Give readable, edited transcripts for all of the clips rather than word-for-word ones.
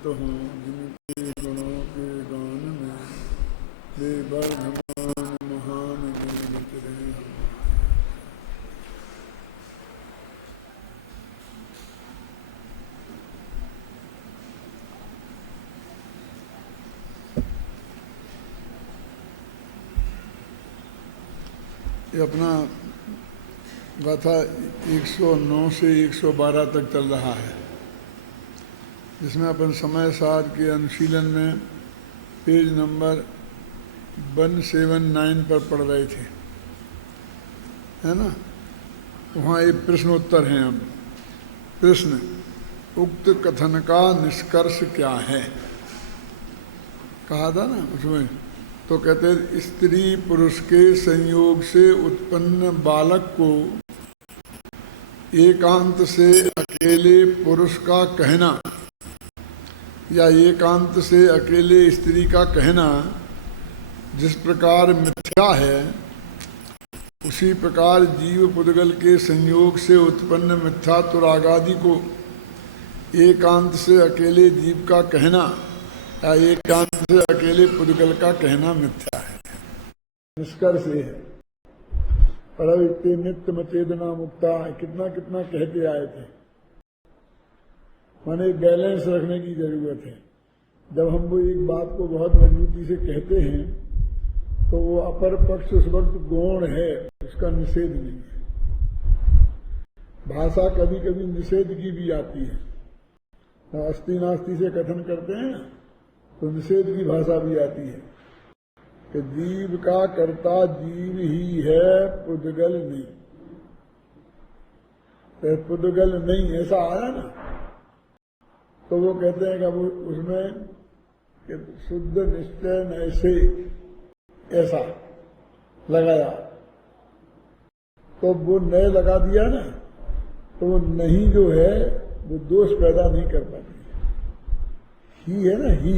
नित्य हों, जिनके गुणों के गान में वे वर्धमान महान गुण रहे। ये अपना गाथा 109 से 112 तक चल रहा है, जिसमें अपन समय सार के अनुशीलन में पेज नंबर 179 पर पढ़ रहे थे, है ना। वहाँ एक प्रश्नोत्तर है। अब प्रश्न, उक्त कथन का निष्कर्ष क्या है, कहा था ना उसमें। तो कहते स्त्री पुरुष के संयोग से उत्पन्न बालक को एकांत से अकेले पुरुष का कहना या एकांत से अकेले स्त्री का कहना जिस प्रकार मिथ्या है, उसी प्रकार जीव पुद्गल के संयोग से उत्पन्न मिथ्यात्व रागादि को एकांत से अकेले जीव का कहना या एकांत से अकेले पुद्गल का कहना मिथ्या है। निष्कर्ष ये है। पर इतने नित्य मचेदना मुक्ता कितना कितना कहते आए थे, माने बैलेंस रखने की जरूरत है। जब हम वो एक बात को बहुत मजबूती से कहते हैं तो वो अपर पक्ष उस वक्त गौण है, उसका निषेध नहीं है। भाषा कभी कभी निषेध की भी आती है। अस्ति नास्ति से कथन करते हैं ना, तो निषेध की भाषा भी आती है कि जीव का कर्ता जीव ही है, पुद्गल नहीं। तो पुद्गल नहीं ऐसा आया ना, तो वो कहते हैं कि वो उसमें कि शुद्ध निश्चय ऐसे ऐसा लगाया, तो वो नए लगा दिया ना, तो वो नहीं जो है वो दोष पैदा नहीं कर पाती। ही है ना, ही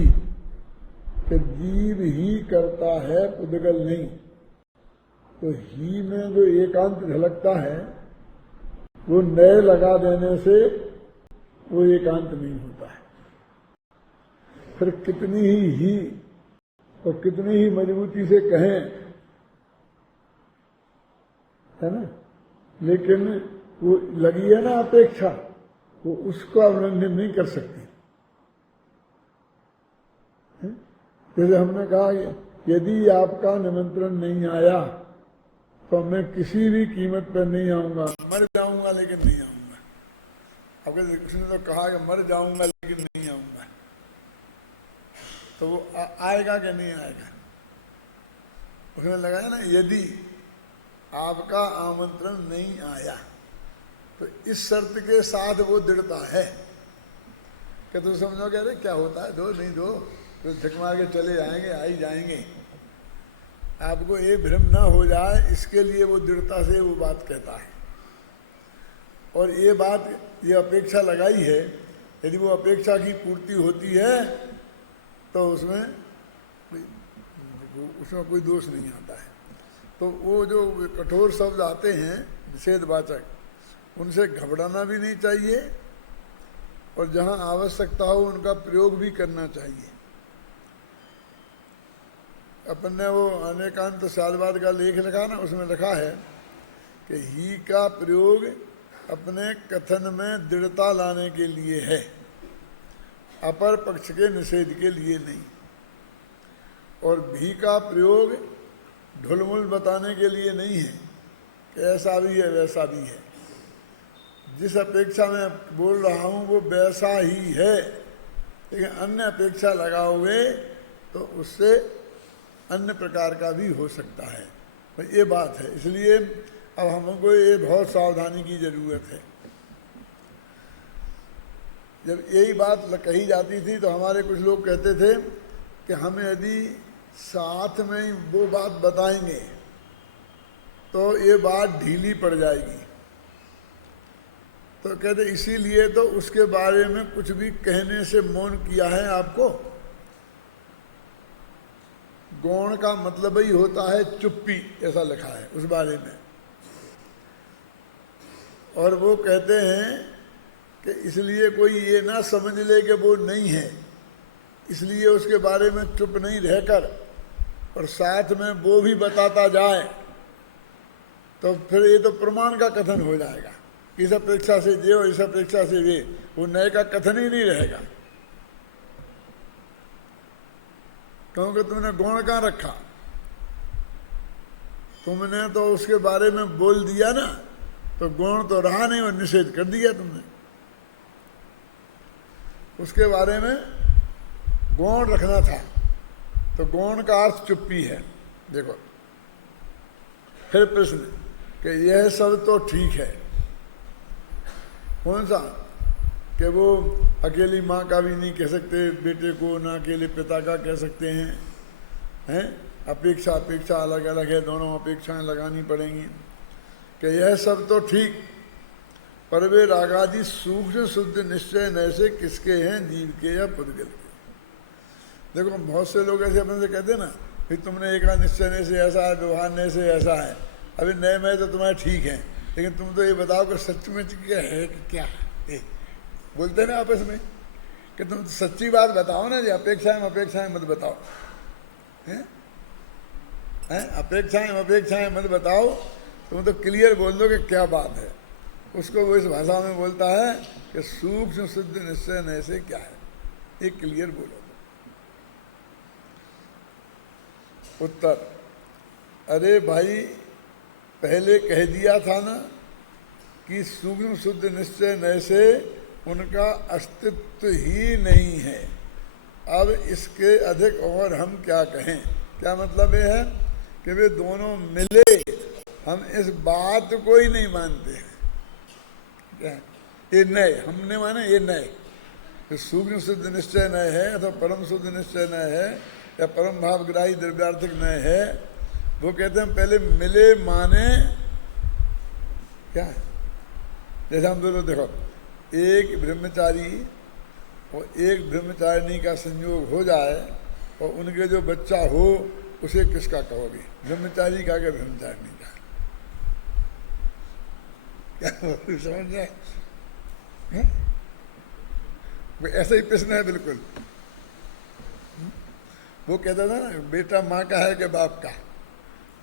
कि जीव ही करता है, पुद्गल नहीं। तो ही में जो एकांत झलकता है वो नए लगा देने से वो एकांत नहीं होता है। फिर कितनी ही और कितनी ही मजबूती से कहें, है ना, लेकिन वो लगी है ना अपेक्षा, वो उसका उल्लंघन नहीं कर सकती। जैसे हमने कहा यदि आपका निमंत्रण नहीं आया तो मैं किसी भी कीमत पर नहीं आऊंगा, मर जाऊंगा लेकिन नहीं आऊंगा। अब उसने तो कहा कि मर जाऊंगा लेकिन नहीं आऊंगा, तो वो आएगा कि नहीं आएगा। उसने लगाया ना यदि आपका आमंत्रण नहीं आया, तो इस शर्त के साथ वो दृढ़ता है कि तुम समझोगे अरे क्या होता है, दो नहीं दो, तो झक मार के चले जाएंगे, आ ही जाएंगे। आपको ये भ्रम ना हो जाए इसके लिए वो दृढ़ता से वो बात कहता है। और ये बात, ये अपेक्षा लगाई है, यदि वो अपेक्षा की पूर्ति होती है तो उसमें कोई दोष नहीं आता है। तो वो जो कठोर शब्द आते हैं निषेधवाचक, उनसे घबराना भी नहीं चाहिए और जहाँ आवश्यकता हो उनका प्रयोग भी करना चाहिए। अपन ने वो अनेकांत साधवाद का लेख लिखा ना, उसमें लिखा है कि ही का प्रयोग अपने कथन में दृढ़ता लाने के लिए है, अपर पक्ष के निषेध के लिए नहीं। और भी का प्रयोग ढुलमुल बताने के लिए नहीं है कि ऐसा भी है वैसा भी है। जिस अपेक्षा में बोल रहा हूँ वो वैसा ही है, लेकिन अन्य अपेक्षा लगाओगे तो उससे अन्य प्रकार का भी हो सकता है। तो ये बात है, इसलिए अब हमको ये बहुत सावधानी की जरूरत है। जब यही बात कही जाती थी तो हमारे कुछ लोग कहते थे कि हम यदि साथ में वो बात बताएंगे तो ये बात ढीली पड़ जाएगी। तो कहते इसीलिए तो उसके बारे में कुछ भी कहने से मौन किया है आपको। गौण का मतलब ही होता है चुप्पी, ऐसा लिखा है उस बारे में। और वो कहते हैं कि इसलिए कोई ये ना समझ ले कि वो नहीं है, इसलिए उसके बारे में चुप नहीं रहकर और साथ में वो भी बताता जाए तो फिर ये तो प्रमाण का कथन हो जाएगा। इस अपेक्षा से ये और इस अपेक्षा से वे, वो नए का कथन ही नहीं रहेगा। क्योंकि तुमने गुण कहाँ रखा, तुमने तो उसके बारे में बोल दिया ना, तो गुण तो रहा नहीं और निषेध कर दिया तुमने। उसके बारे में गुण रखना था, तो गुण का अर्थ चुप्पी है। देखो फिर प्रश्न कि यह सब तो ठीक है, कौन सा, कि वो अकेली माँ का भी नहीं कह सकते बेटे को, ना अकेले पिता का कह सकते हैं? अपेक्षा अपेक्षा अलग अलग है, दोनों अपेक्षाएं लगानी पड़ेंगी। कि यह सब तो ठीक, पर वे रागादि सूक्ष्म शुद्ध निश्चय नैसे किसके हैं, जीव के या पुद्गल के। देखो बहुत से लोग ऐसे अपने से कहते हैं ना, फिर तुमने एक निश्चय ने से ऐसा है, व्यवहार ने से ऐसा है, अभी नए में तो तुम्हारे ठीक है, लेकिन तुम तो ये बताओ कि सच में क्या है कि क्या है। बोलते ना आपस में कि तुम सच्ची बात बताओ ना, ये अपेक्षाएं मत बताओ, हैं? अपेक्षाएं मत बताओ, तुम तो क्लियर बोल दो कि क्या बात है। उसको वो इस भाषा में बोलता है कि सूक्ष्म शुद्ध निश्चय नैसे क्या है, ये क्लियर बोलो। उत्तर, अरे भाई पहले कह दिया था ना कि सूक्ष्म शुद्ध निश्चय नैसे उनका अस्तित्व ही नहीं है। अब इसके अधिक और हम क्या कहें। क्या मतलब ये है कि वे दोनों मिले, हम इस बात को ही नहीं मानते हैं। क्या ये नए हमने माने, ये नए सूक्ष्म शुद्ध निश्चय नए है अथवा परम शुद्ध निश्चय नए है या परम भावग्राही द्रव्यार्थिक नए है। वो कहते हैं पहले मिले माने क्या है। जैसे हम दोनों देखो, एक ब्रह्मचारी और एक ब्रह्मचारिणी का संयोग हो जाए और उनके जो बच्चा हो उसे किसका कहोगे, ब्रह्मचारी का क्या ब्रह्मचारिणी का? क्या समझ जाए? ऐसा ही प्रश्न है बिल्कुल। वो कहता था ना बेटा माँ का है कि बाप का,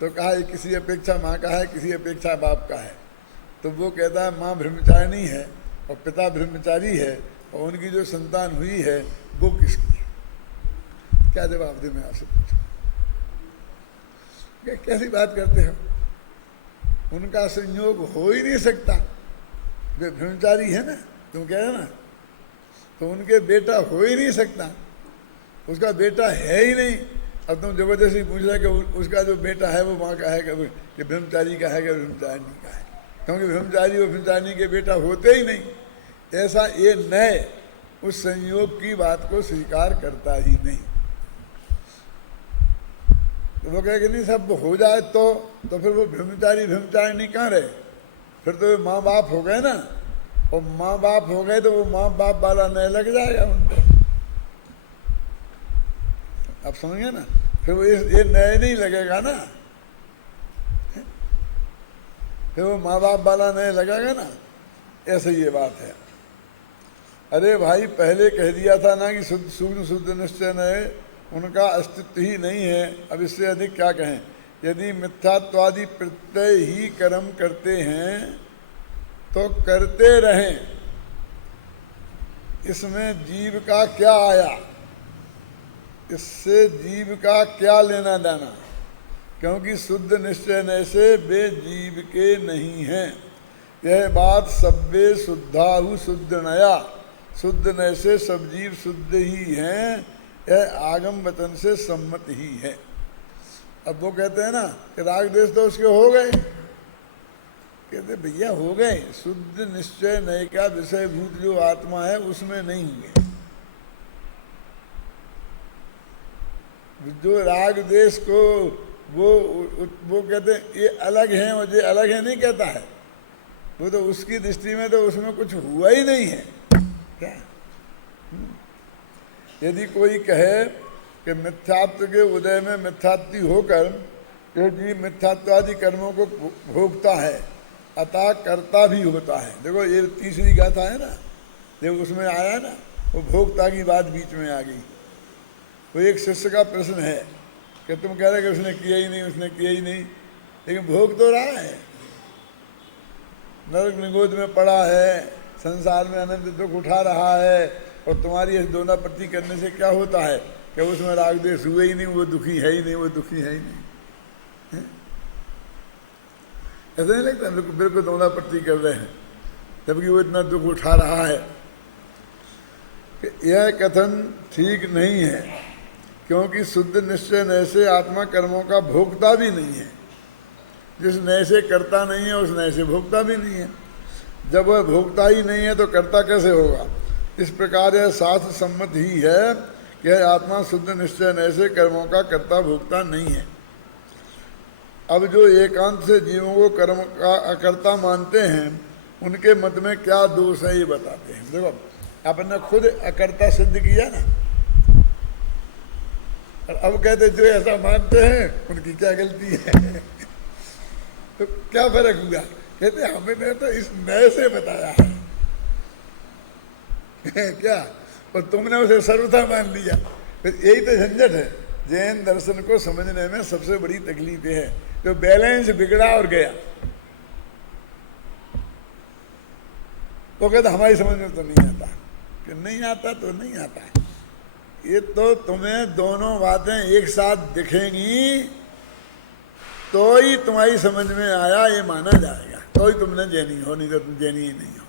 तो कहा किसी अपेक्षा माँ का है, किसी अपेक्षा बाप का है। तो वो कहता है माँ ब्रह्मचारिणी है और पिता ब्रह्मचारी है और उनकी जो संतान हुई है वो किसकी? क्या जवाब दे मैं आपसे पूछूं? कैसी बात करते हो? उनका संयोग हो ही नहीं सकता, वे ब्रह्मचारी है ना, तुम कह रहे ना, तो उनके बेटा हो ही नहीं सकता, उसका बेटा है ही नहीं। अब तुम जबरदस्ती पूछ रहे कि उसका जो बेटा है वो माँ का है कि ब्रह्मचारी का है कि ब्रह्मचारिणी का है, क्योंकि ब्रह्मचारी और ब्रह्मचारिणी के बेटा होते ही नहीं। ऐसा ये नए उस संयोग की बात को स्वीकार करता ही नहीं। तो वो कहे कि नहीं सब हो जाए तो फिर वो ब्रह्मचारी ब्रह्मचारिणी कहाँ रहे, फिर तो वे माँ बाप हो गए ना, और माँ बाप हो गए तो वो माँ बाप वाला नए लग जाएगा उनको। आप समझिए ना, फिर वो ये नए नहीं लगेगा ना, फिर वो माँ बाप वाला नए लगेगा ना। ऐसे ये बात है। अरे भाई पहले कह दिया था ना कि सूक्ष्म शुद्ध निश्चय नए उनका अस्तित्व ही नहीं है। अब इससे अधिक क्या कहें। यदि मिथ्यात्वादि प्रत्यय ही कर्म करते हैं तो करते रहें, इसमें जीव का क्या आया, इससे जीव का क्या लेना देना, क्योंकि शुद्ध निश्चय नए से वे जीव के नहीं हैं। यह बात सब्बे शुद्धाहु शुद्ध नया, शुद्ध नए से सब जीव शुद्ध ही हैं, यह आगम वचन से सम्मत ही है। अब वो कहते हैं ना कि राग देश तो उसके हो गए, कहते भैया हो गए, शुद्ध निश्चय नए का विषय भूत जो आत्मा है उसमें नहीं हुए। जो राग देश को वो कहते हैं ये अलग है और ये अलग है नहीं कहता है, वो तो उसकी दृष्टि में तो उसमें कुछ हुआ ही नहीं है। क्या यदि कोई कहे कि मिथ्यात्व के उदय में मिथ्यात्व होकर जो जीव मिथ्यात्वादि कर्मों को भोगता है अतः कर्ता भी होता है। देखो ये तीसरी गाथा है ना, जब उसमें आया ना वो भोक्ता की बात बीच में आ गई, वो एक शिष्य का प्रश्न है कि तुम कह रहे कि उसने किया ही नहीं, उसने किया ही नहीं, लेकिन भोग तो रहा है, नरक निगोद में पड़ा है, संसार में अनंत दुख उठा रहा है, और तुम्हारी इस दोना प्रति करने से क्या होता है कि उसमें राग द्वेष हुए ही नहीं, वो दुखी है ही नहीं, वो दुखी है ही नहीं। ऐसा नहीं लगता बिल्कुल दोना प्रति कर रहे हैं, जबकि वो इतना दुख उठा रहा है। कि यह कथन ठीक नहीं है, क्योंकि शुद्ध निश्चय नय से आत्मा कर्मों का भोगता भी नहीं है। जिस नय से करता नहीं है उस नय से भोगता भी नहीं है। जब वह भोगता ही नहीं है तो करता कैसे होगा? इस प्रकार यह शास्त्र सम्मत ही है कि आत्मा शुद्ध निश्चय नय से कर्मों का कर्ता भोगता नहीं है। अब जो एकांत से जीवों को कर्म का अकर्ता मानते हैं, उनके मत में क्या दोष है ये बताते हैं। देखो, आपने खुद अकर्ता सिद्ध किया ना, और अब कहते जो ऐसा मानते हैं उनकी क्या गलती है? तो क्या फर्क हुआ? कहते हमने तो इस नए से बताया है क्या, और तुमने उसे सर्वथा मान लिया। फिर यही तो झंझट है। जैन दर्शन को समझने में सबसे बड़ी तकलीफ है, जो बैलेंस बिगड़ा और गया। वो कहते हमारी समझ में तो नहीं आता, कि नहीं आता तो नहीं आता। ये तो तुम्हें दोनों बातें एक साथ दिखेंगी तो ही तुम्हारी समझ में आया ये माना जाएगा, तो ही तुमने जैनी हो, नहीं तो तुम जैनी ही नहीं हो।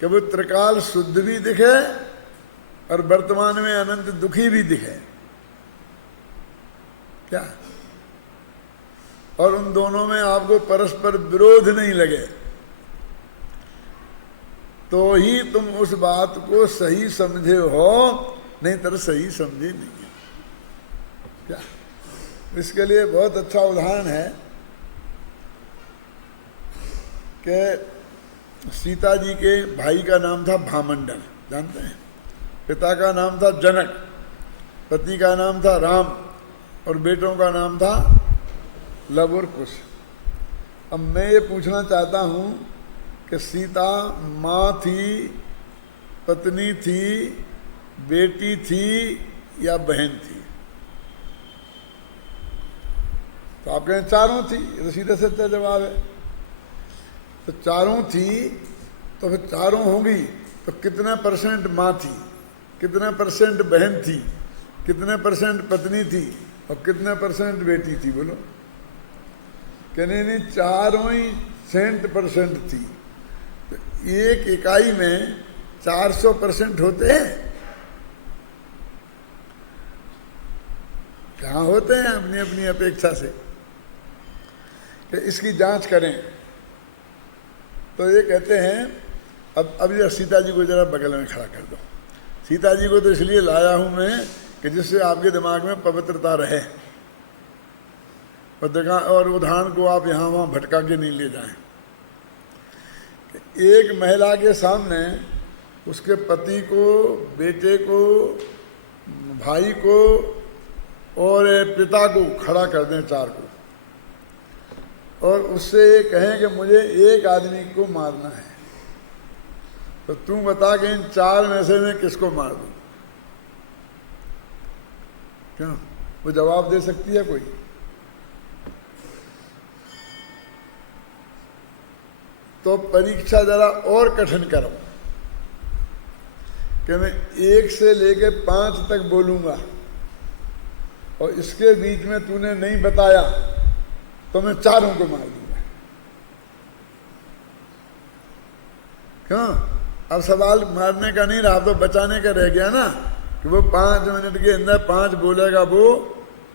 कि वो त्रिकाल शुद्ध भी दिखे और वर्तमान में अनंत दुखी भी दिखे क्या, और उन दोनों में आपको परस्पर विरोध नहीं लगे, तो ही तुम उस बात को सही समझे हो, नहीं तो सही समझे नहीं है क्या। इसके लिए बहुत अच्छा उदाहरण है कि सीता जी के भाई का नाम था भामंडल, जानते हैं? पिता का नाम था जनक, पति का नाम था राम, और बेटों का नाम था लव और कुश। अब मैं ये पूछना चाहता हूँ कि सीता माँ थी, पत्नी थी, बेटी थी या बहन थी? तो आप कहें चारों थी, ये तो सीधा सच्चा जवाब है। तो चारों थी तो फिर चारों होंगी तो कितना परसेंट माँ थी, कितना परसेंट बहन थी, कितने परसेंट पत्नी थी और कितने परसेंट बेटी थी? बोलो। कहने नहीं, चारों ही 100% थी। तो एक इकाई में 400% होते हैं? कहाँ होते हैं? अपनी अपनी अपेक्षा से। कि इसकी जांच करें तो ये कहते हैं, अब जरा सीता जी को जरा बगल में खड़ा कर दो। सीता जी को तो इसलिए लाया हूं मैं कि जिससे आपके दिमाग में पवित्रता रहे, और उदाहरण को आप यहाँ वहाँ भटका के नहीं ले जाएं। एक महिला के सामने उसके पति को, बेटे को, भाई को और पिता को खड़ा कर दें, चार को, और उससे ये कहें कि मुझे एक आदमी को मारना है, तो तू बता कि इन चार में से मैं किसको मार दूं? क्यों? वो जवाब दे सकती है कोई? तो परीक्षा जरा और कठिन करो कि मैं 1 से लेके 5 तक बोलूंगा और इसके बीच में तूने नहीं बताया तो मैं चारों को मार दूंगा। क्यों? अब सवाल मारने का नहीं रहा, तो बचाने का रह गया ना, कि वो 5 मिनट के अंदर 5 बोलेगा वो,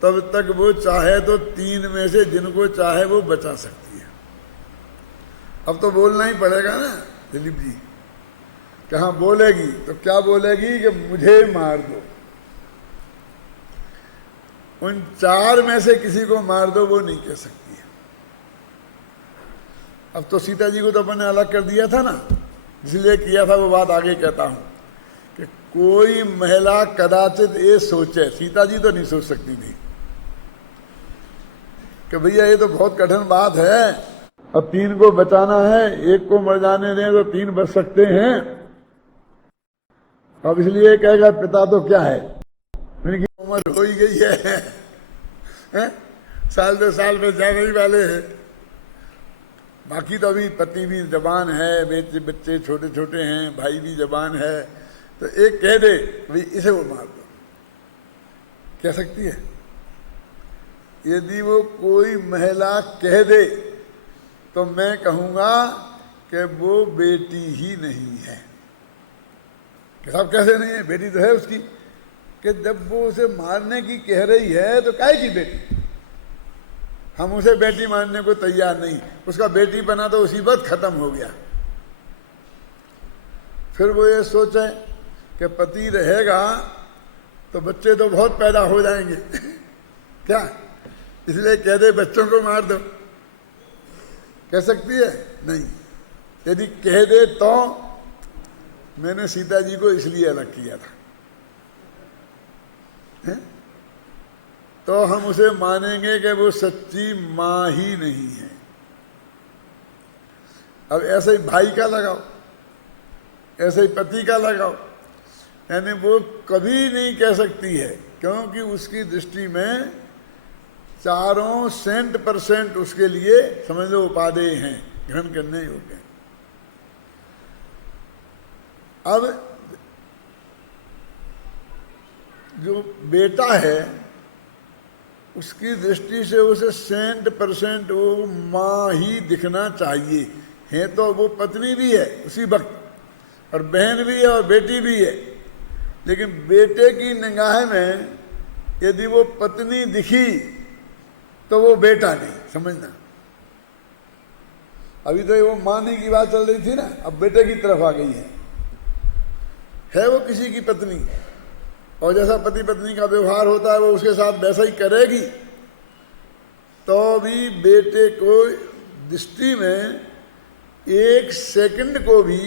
तब तक वो चाहे तो 3 में से जिनको चाहे वो बचा सकती है। अब तो बोलना ही पड़ेगा ना दिलीप जी, कहाँ बोलेगी तो क्या बोलेगी कि मुझे मार दो। उन 4 में से किसी को मार दो वो नहीं कह सकती है। अब तो सीता जी को तो अपन ने अलग कर दिया था ना, इसलिए किया था, वो बात आगे कहता हूं कि कोई महिला कदाचित ये सोचे, सीता जी तो नहीं सोच सकती थी कि भैया ये तो बहुत कठिन बात है, अब 3 को बचाना है, 1 को मर जाने दें तो 3 बच सकते हैं। अब इसलिए कहेगा पिता तो क्या है, उनकी उम्र हो ही गई है? साल 2 साल में जाने ही वाले हैं। बाकी तो अभी पति भी जवान है, बच्चे छोटे छोटे हैं, भाई भी जवान है, तो एक कह दे भाई इसे वो मार दो, कह सकती है? यदि वो कोई महिला कह दे तो मैं कहूंगा कि वो बेटी ही नहीं है। कि साहब कैसे नहीं है? बेटी तो है उसकी। कि जब वो उसे मारने की कह रही है तो काहे की बेटी? हम उसे बेटी मानने को तैयार नहीं, उसका बेटी बना तो उसी वक्त खत्म हो गया। फिर वो ये सोचे कि पति रहेगा तो बच्चे तो बहुत पैदा हो जाएंगे क्या, इसलिए कह दे बच्चों को मार दो, कह सकती है? नहीं। यदि कह दे तो मैंने सीता जी को इसलिए अलग किया था, है? तो हम उसे मानेंगे कि वो सच्ची मां ही नहीं है। अब ऐसे ही भाई का लगाओ, ऐसे ही पति का लगाओ, यानी वो कभी नहीं कह सकती है, क्योंकि उसकी दृष्टि में 4% उसके लिए समझ लो उपादेय हैं, ग्रहण करने योग्य। अब जो बेटा है उसकी दृष्टि से उसे 100% वो माँ ही दिखना चाहिए। है तो वो पत्नी भी है उसी वक्त, और बहन भी है और बेटी भी है, लेकिन बेटे की निगाह में यदि वो पत्नी दिखी तो वो बेटा नहीं, समझना। अभी तो वो मानी की बात चल रही थी ना, अब बेटे की तरफ आ गई है वो किसी की पत्नी, और जैसा पति पत्नी का व्यवहार होता है वो उसके साथ वैसा ही करेगी, तो भी बेटे को दृष्टि में 1 सेकंड को भी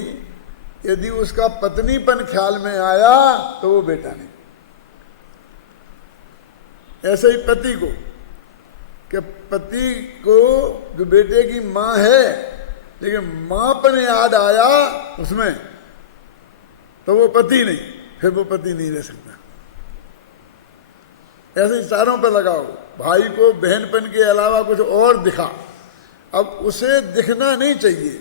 यदि उसका पत्नीपन ख्याल में आया तो वो बेटा नहीं। ऐसे ही पति को, कि पति को जो बेटे की माँ है लेकिन माँपन याद आया उसमें, तो वो पति नहीं, फिर वो पति नहीं रह सकता। ऐसे ही चारों पे लगाओ, भाई को बहनपन के अलावा कुछ और दिखा, अब उसे दिखना नहीं चाहिए,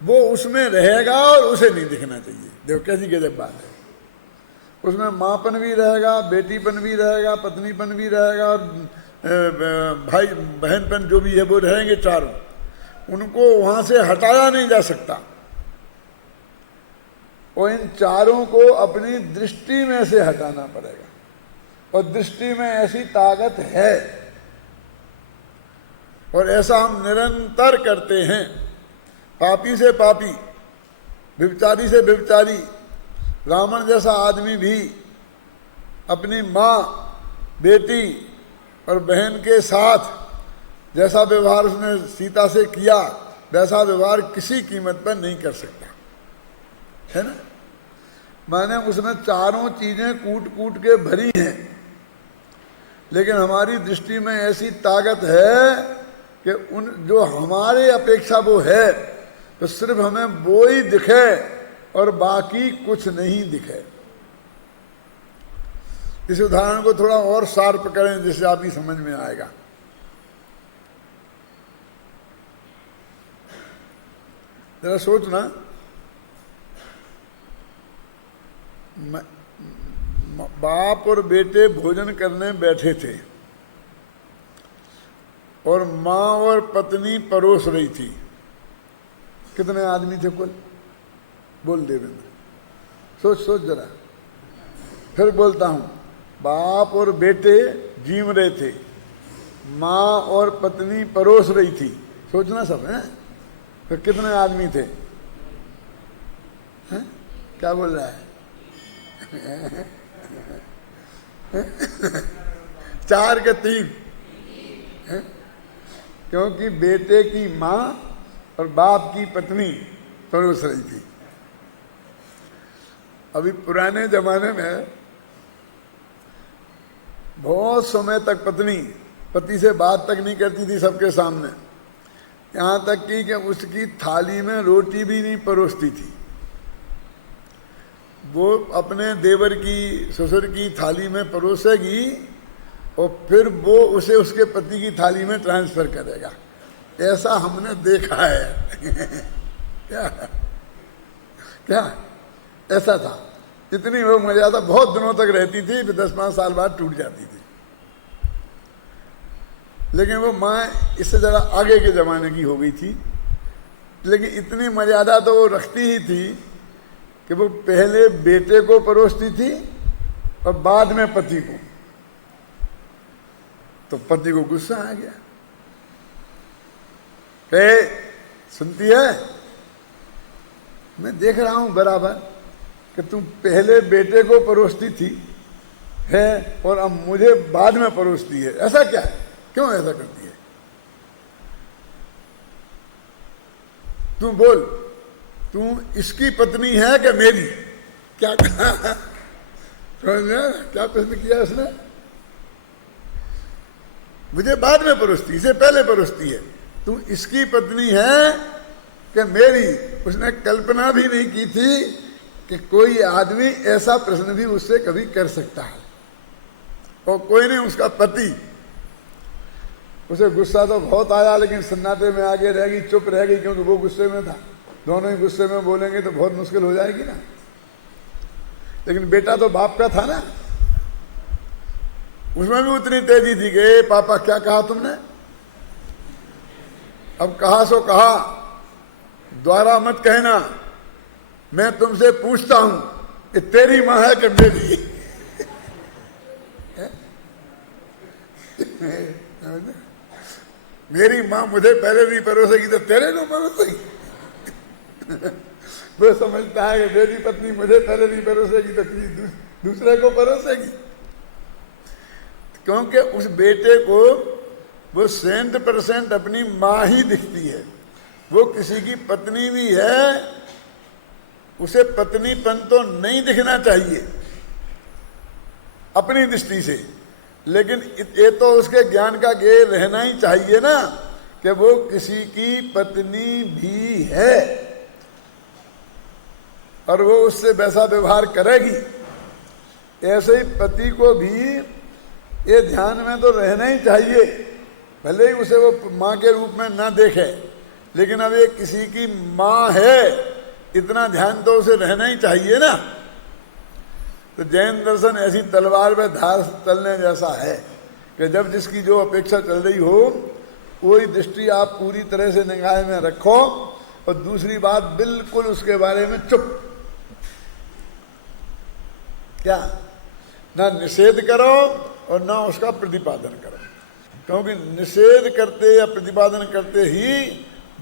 वो उसमें रहेगा और उसे नहीं दिखना चाहिए। देखो कैसी गजब बात है, उसमें माँपन भी रहेगा, बेटीपन भी रहेगा, पत्नीपन भी रहेगा, और भाई बहनपन जो भी है वो रहेंगे चारों, उनको वहां से हटाया नहीं जा सकता। और इन चारों को अपनी दृष्टि में से हटाना पड़ेगा, और दृष्टि में ऐसी ताकत है, और ऐसा हम निरंतर करते हैं। पापी से पापी, व्यभिचारी से व्यभिचारी, रावण जैसा आदमी भी अपनी माँ, बेटी और बहन के साथ जैसा व्यवहार उसने सीता से किया वैसा व्यवहार किसी कीमत पर नहीं कर सकता, है ना। माने उसमें चारों चीजें कूट कूट के भरी हैं, लेकिन हमारी दृष्टि में ऐसी ताकत है कि उन जो हमारे अपेक्षा वो है, तो सिर्फ हमें वो ही दिखे और बाकी कुछ नहीं दिखे। इस उदाहरण को थोड़ा और शार्प करें जिससे आप ही समझ में आएगा। जरा सोचना, बाप और बेटे भोजन करने बैठे थे और माँ और पत्नी परोस रही थी। कितने आदमी थे कुल? बोल देवेंद्र, सोच सोच जरा। फिर बोलता हूं, बाप और बेटे जीम रहे थे, माँ और पत्नी परोस रही थी। सोचना सब है। तो कितने आदमी थे? हैं? क्या बोल रहा है? 4 के 3 है? क्योंकि बेटे की माँ और बाप की पत्नी परोस रही थी। अभी पुराने जमाने में बहुत समय तक पत्नी पति से बात तक नहीं करती थी सबके सामने, यहाँ तक कि उसकी थाली में रोटी भी नहीं परोसती थी। वो अपने देवर की ससुर की थाली में परोसेगी और फिर वो उसे उसके पति की थाली में ट्रांसफर करेगा। ऐसा हमने देखा है। क्या क्या ऐसा था। इतनी वो मर्यादा बहुत दिनों तक रहती थी, फिर 10-5 साल बाद टूट जाती थी। लेकिन वो माँ इससे ज़रा आगे के ज़माने की हो गई थी। लेकिन इतनी मर्यादा तो वो रखती ही थी कि वो पहले बेटे को परोसती थी और बाद में पति को। तो पति को गुस्सा आ गया, कहे सुनती है, मैं देख रहा हूं बराबर कि तुम पहले बेटे को परोसती थी है और अब मुझे बाद में परोसती है, ऐसा क्या है, क्यों ऐसा करती है? तू बोल, तू इसकी पत्नी है कि मेरी? क्या कहा? समझ में क्या प्रश्न किया उसने? मुझे बाद में परोसती, इसे पहले परोसती है। तू इसकी पत्नी है कि मेरी? उसने कल्पना भी नहीं की थी कि कोई आदमी ऐसा प्रश्न भी उससे कभी कर सकता है। और कोई नहीं, उसका पति। उसे गुस्सा तो बहुत आया, लेकिन सन्नाटे में आगे रहेगी, चुप रहेगी, क्योंकि वो गुस्से में था। दोनों ही गुस्से में बोलेंगे तो बहुत मुश्किल हो जाएगी ना। लेकिन बेटा तो बाप का था ना, उसमें भी उतनी तेजी थी कि पापा क्या कहा तुमने? अब कहा सो कहा, द्वारा मत कहना, मैं तुमसे पूछता हूं कि तेरी मां है कि मेरी? मेरी मां मुझे पहले नहीं परोसेगी तो तेरे को परोसेगी। वो समझता है कि मेरी पत्नी मुझे पहले नहीं परोसेगी तो किसी दूसरे को परोसेगी। क्योंकि उस बेटे को वो 100% अपनी माँ ही दिखती है। वो किसी की पत्नी भी है, उसे पत्नीपन तो नहीं दिखना चाहिए अपनी दृष्टि से, लेकिन ये तो उसके ज्ञान का गेय रहना ही चाहिए ना कि वो किसी की पत्नी भी है और वो उससे वैसा व्यवहार करेगी। ऐसे ही पति को भी ये ध्यान में तो रहना ही चाहिए, भले ही उसे वो माँ के रूप में ना देखे, लेकिन अब ये किसी की माँ है, इतना ध्यान तो उसे रहना ही चाहिए ना। तो जैन दर्शन ऐसी तलवार में धार चलने जैसा है कि जब जिसकी जो अपेक्षा चल रही हो, वही दृष्टि आप पूरी तरह से निगाह में रखो और दूसरी बात बिल्कुल उसके बारे में चुप। क्या ना निषेध करो और ना उसका प्रतिपादन करो, क्योंकि निषेध करते या प्रतिपादन करते ही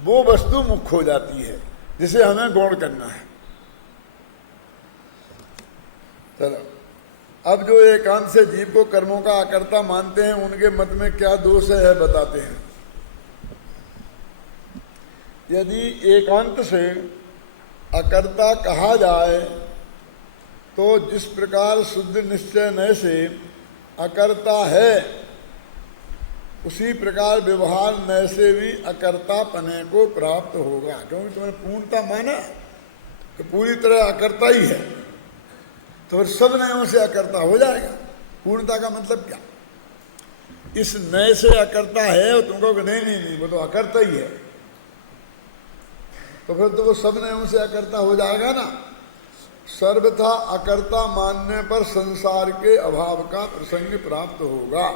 वो वस्तु मुख्य हो जाती है जिसे हमें गौण करना है। चलो, अब जो एकांत से जीव को कर्मों का अकर्ता मानते हैं, उनके मत में क्या दोष है बताते हैं। यदि एकांत से अकर्ता कहा जाए तो जिस प्रकार शुद्ध निश्चय नय से अकर्ता है, उसी प्रकार व्यवहार नय से भी अकर्ता पने को प्राप्त होगा। क्योंकि तुमने पूर्णता माना कि पूरी तरह अकर्ता ही है, तो फिर सब नयों से अकर्ता हो जाएगा। पूर्णता का मतलब क्या? इस नए से अकर्ता है और तुम कहोगे नहीं नहीं नहीं वो तो अकर्ता ही है, तो फिर तो वो सब नयों से अकर्ता हो जाएगा ना। सर्वथा अकर्ता मानने पर संसार के अभाव का प्रसंग प्राप्त होगा।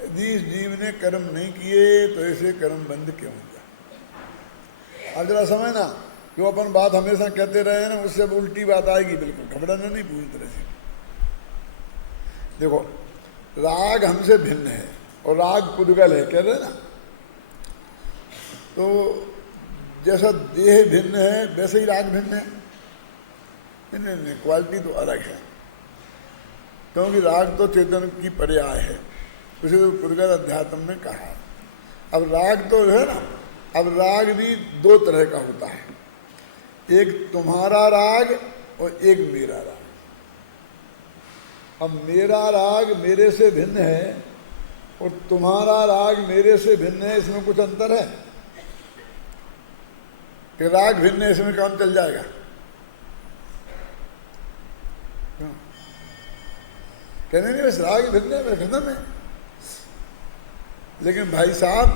यदि इस जीव ने कर्म नहीं किए तो ऐसे कर्म बंद क्यों होगा? अब जरा समझना, जो अपन बात हमेशा कहते रहे ना, उससे अब उल्टी बात आएगी, बिल्कुल घबराना नहीं पूरी तरह से। देखो, राग हमसे भिन्न है और राग पुद्गल है, कह रहे ना। तो जैसा देह भिन्न है वैसे ही राग भिन्न है। नहीं, क्वालिटी तो अलग है, क्योंकि राग तो चेतन की पर्याय है, उसे तो पुद्गल अध्यात्म में कहा है। अब राग तो है ना, अब राग भी दो तरह का होता है, एक तुम्हारा राग और एक मेरा राग। अब मेरा राग मेरे से भिन्न है और तुम्हारा राग मेरे से भिन्न है, इसमें कुछ अंतर है कि राग भिन्न है, इसमें काम चल जाएगा? कहने नहीं बस राग भिन्न है, खत्म है। लेकिन भाई साहब,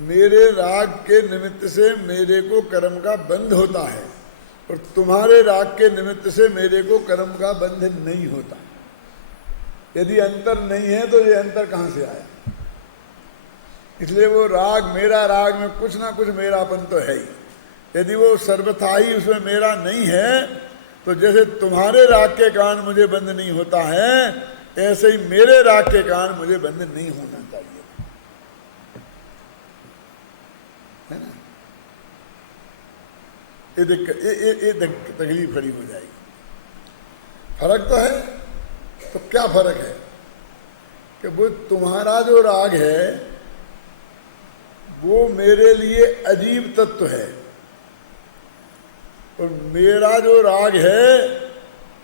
मेरे राग के निमित्त से मेरे को कर्म का बंध होता है, और तुम्हारे राग के निमित्त से मेरे को कर्म का बंध नहीं होता। यदि अंतर नहीं है तो ये अंतर कहाँ से आया? इसलिए वो राग, मेरा राग में कुछ ना कुछ मेरापन तो है ही। यदि वो सर्वथा ही उसमें मेरा नहीं है, तो जैसे तुम्हारे राग के कारण मुझे बंध नहीं होता है, ऐसे ही मेरे राग के कारण मुझे बंध नहीं होना चाहिए, है ना? ये तकलीफ खड़ी हो जाएगी। फर्क तो है। तो क्या फर्क है कि वो तुम्हारा जो राग है वो मेरे लिए अजीब तत्व है, और मेरा जो राग है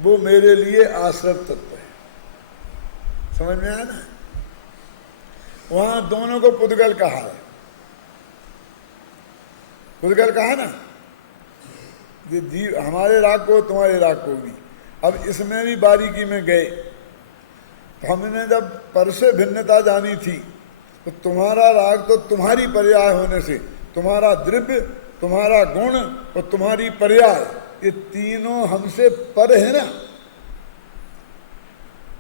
वो मेरे लिए आश्रत तत्व है। समझ में आया ना? वहां दोनों को पुद्गल कहा है। पुद्गल कहा ना, ये जीव हमारे राग को तुम्हारे राग को भी। अब इसमें भी बारीकी में गए तो हमने जब पर से भिन्नता जानी थी, तो तुम्हारा राग तो तुम्हारी पर्याय होने से, तुम्हारा द्रव्य, तुम्हारा गुण और तुम्हारी पर्याय, ये तीनों हमसे पर है ना।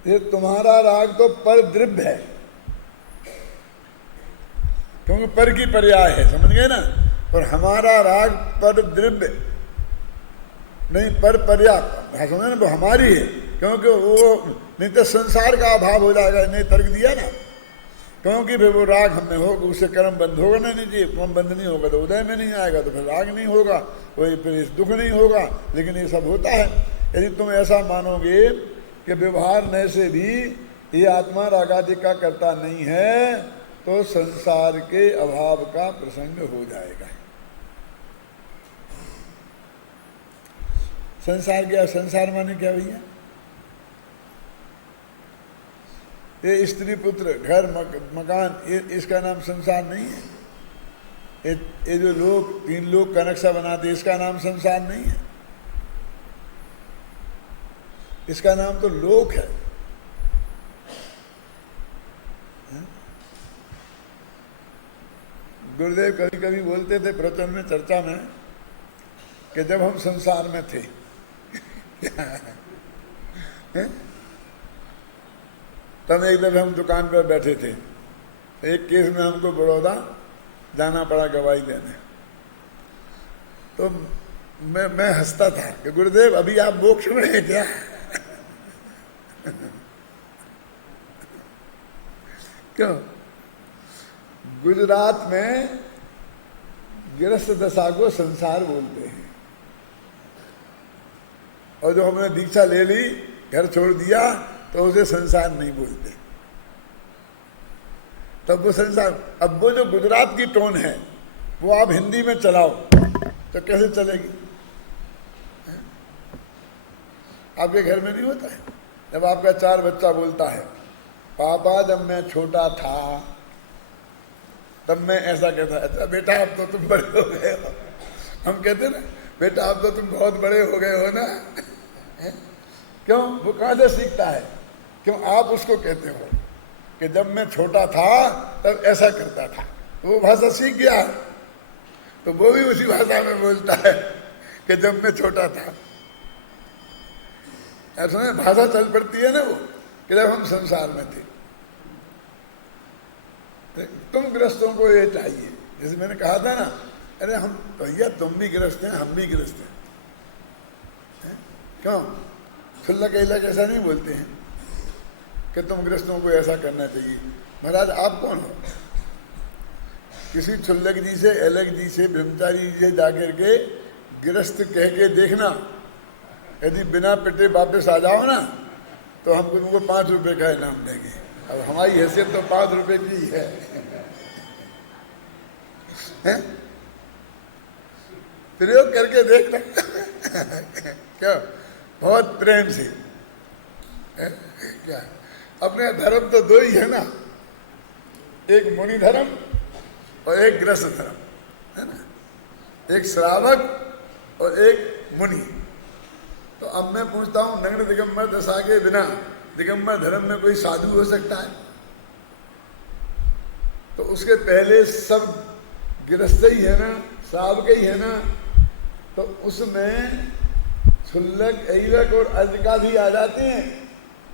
ये तुम्हारा राग तो पर द्रव्य है, क्योंकि पर की पर्याय है, समझ गए ना। और हमारा राग पर द्रव्य नहीं, पर पर्याप्त, समझे ना, वो हमारी है, क्योंकि वो नहीं तो संसार का अभाव हो जाएगा। नहीं तर्क दिया ना, क्योंकि फिर वो राग हमें होगा, उससे कर्म बंद होगा ना। नहीं जी, कर्म बंद नहीं होगा तो उदय में नहीं आएगा, तो फिर राग नहीं होगा, वही फिर दुख नहीं होगा। लेकिन ये सब होता है। यदि तुम ऐसा मानोगे कि व्यवहार न से भी ये आत्मा रागादि का करता नहीं है, तो संसार के अभाव का प्रसंग हो जाएगा। संसार क्या? संसार माने क्या भैया? ये स्त्री पुत्र घर मकान, ये इसका नाम संसार नहीं है। ये जो लोग तीन लोग का नक्शा बनाते, इसका नाम संसार नहीं है। इसका नाम तो लोक है। गुरुदेव कभी कभी बोलते थे प्रवचन में, चर्चा में, कि जब हम संसार में थे तब एक दफे हम दुकान पर बैठे थे। एक केस में हमको बड़ौदा जाना पड़ा गवाही देने। तो मैं हंसता था कि गुरुदेव अभी आप मोक्ष में हैं क्या? क्यों? गुजरात में गृहस्थ दशा को संसार बोलते हैं, और जो हमने दीक्षा ले ली, घर छोड़ दिया, तो उसे संसार नहीं बोलते। तब वो संसार। अब वो जो गुजरात की टोन है वो आप हिंदी में चलाओ तो कैसे चलेगी? आपके घर में नहीं होता है? जब आपका 4 बच्चा बोलता है, पापा जब मैं छोटा था तब मैं ऐसा कहता, अच्छा बेटा अब तो तुम बड़े हो गए हो। हम कहते ना, बेटा अब तो तुम बहुत बड़े हो गए हो ना। क्यों? वो कहाँ से सीखता है? क्यों आप उसको कहते हो कि जब मैं छोटा था तब ऐसा करता था, तो वो भाषा सीख गया, तो वो भी उसी भाषा में बोलता है कि जब मैं छोटा था। ऐसा भाषा चल पड़ती है ना वो, कि जब हम संसार में थे। तुम गृहस्थों को ये चाहिए, जैसे मैंने कहा था ना, अरे हम भैया तुम भी गृहस्थ हैं, हम भी गृहस्थ हैं। क्यों? खुल्ला कैला कैसा नहीं बोलते हैं कि तुम गृहस्थों को ऐसा करना चाहिए। महाराज आप कौन हो? किसी छुल्लक जी से, अलग जी से, ब्रह्मचारी जी से जाकर के गृहस्थ कह के देखना, यदि बिना पिटे वापस आ जाओ ना, तो हम तुमको 5 रुपए का इनाम देंगे। अब हमारी हैसियत तो 5 रुपए की है, हैं? प्रयोग करके देखना। क्या? बहुत प्रेम से। क्या? अपने धर्म तो 2 ही है ना, एक मुनि धर्म और एक गृहस्थ धर्म, है ना? एक श्रावक और एक मुनि। तो अब मैं पूछता हूं, नग्न दिगंबर दशा के बिना दिगंबर धर्म में कोई साधु हो सकता है? तो उसके पहले सब गृहस्थ ही है ना, साहब के ही है ना, तो उसमें क्षुल्लक, ऐलक और अर्जकाद ही आ जाते हैं।